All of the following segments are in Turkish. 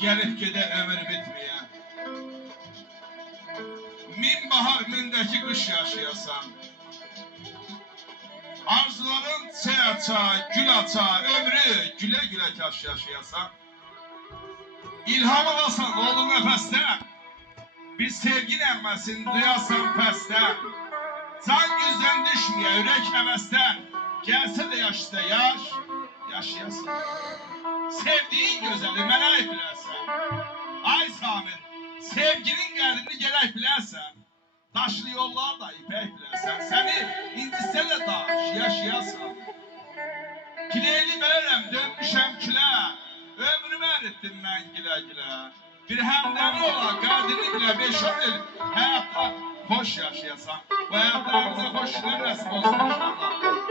gelip gider ömür bitmeyen. Min bahar mindeki kış yaşayasan. Arzuların çay aça, gül aça, ömrü güle güle kaş yaşayasan. İlham alasan oğlum nefesten. Bir sevgi nəğməsini duyasan pəstən. Can gözdən düşməyə ürək həvəstən. Gəlsə də yaşda yaş, yaşayasın. Sevdiğin gözəli mənə bilərsən. Ay Samir, sevginin qədrini gələk bilərsən. Daşlı yollar da ipək bilərsən. Səni incisə də daş, yaşayasan. Kileyli verərəm, dönmüşəm külə. Ömrümü əritdim mən gülə-gülə. Bir həmdəmi ola, qədrini bilə, 5-10 il həyatda xoş yaşayasan. Bu həyatlarımıza xoş günlər nəsib olsun inşallah.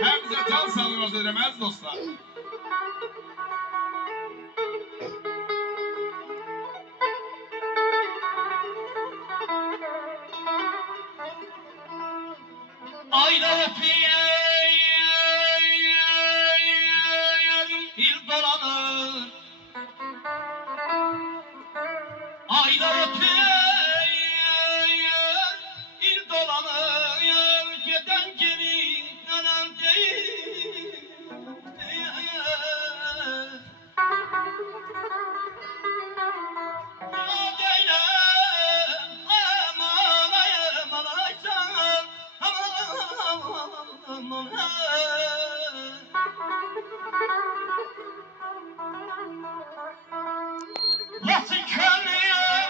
Həmizə can sağlığınız edəməz dostlar. Aylar öpüyor, il dolanır. Aylar öpüyor, il dolanır. Giden geri dönen değil. Nasıl köleye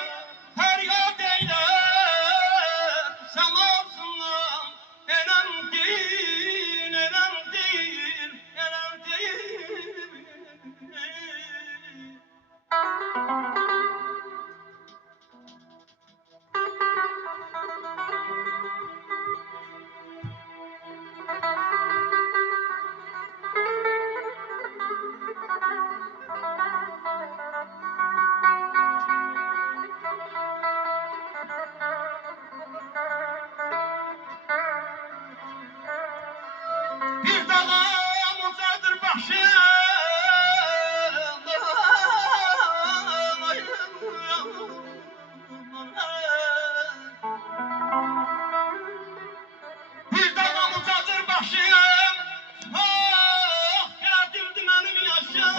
her yol eyler, semansınlar, önemli değil, önemli değil, önemli değil. Bir dağım uzadır başım. Bir dağım uzadır başım. Ah, geldirdi benim yaşım.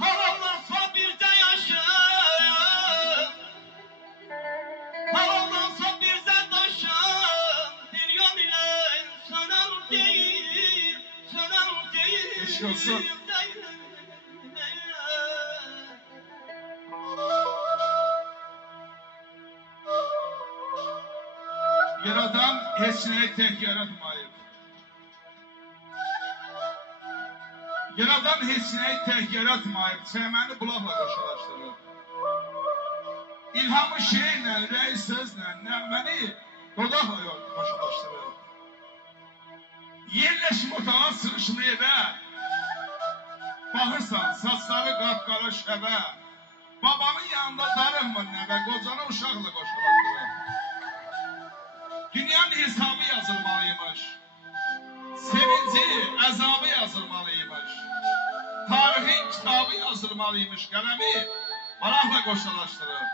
Halallansa bir de yaşım. Halallansa bir de taşım. Bir yol ile sönen değil, sönen değil. Hoş olsun. Yaradan heç nəyi tək yaratmayıb. Yaradan heç nəyi tək yaratmayıb, çəməni bulaqla qoşulaşdırır. İlhamı şeirlə, ürəyi sözlə, nəğməni dodaqla qoşulaşdırır. Yerləşib otağa sırışlı evə, baxırsan saçları qapqara şəvə, babanın yanında darıxmır nəvə, qocanı uşaqla qoşulaşdırır. Dünyanın hesabı yazılmalıymış. Sevinci, əzabı yazılmalıymış. Tarihin kitabı yazılmalıymış. Qələmi maraqla qoşulaşdırır.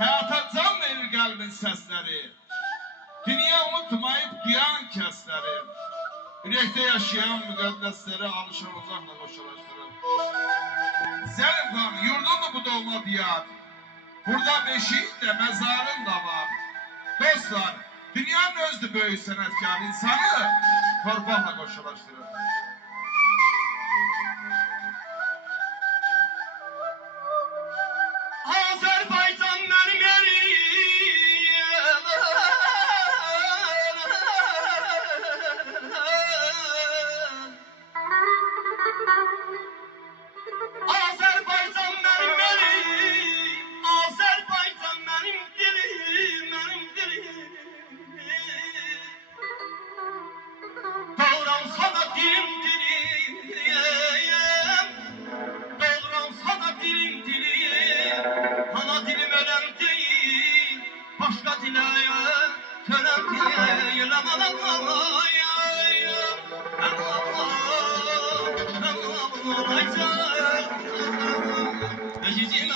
Həyata can verir qəlbin səsləri. Dünya unutmayıb duyan kəsləri. Ürəkdə yaşayan müqəddəsləri alışan uzaqla qoşulaşdırır. Zəlim xan, yurdundur bu doğma diyar. Burada beşiğin də, məzarın da var. Dostlar, dünyanın özü böyük sənətkar insanı torpaqla qoşulaşdırır. Azerbaycan benim yerim. Azerbaycan benim yerim. Azerbaycan benim dilim, benim dilim. Doğransa da dilim dilim. Doğransa da dilim dilim. Ana dilim ölen değil, başka dile kölen değil. Aman aman ay ay, aman aman ay ay. Əzizim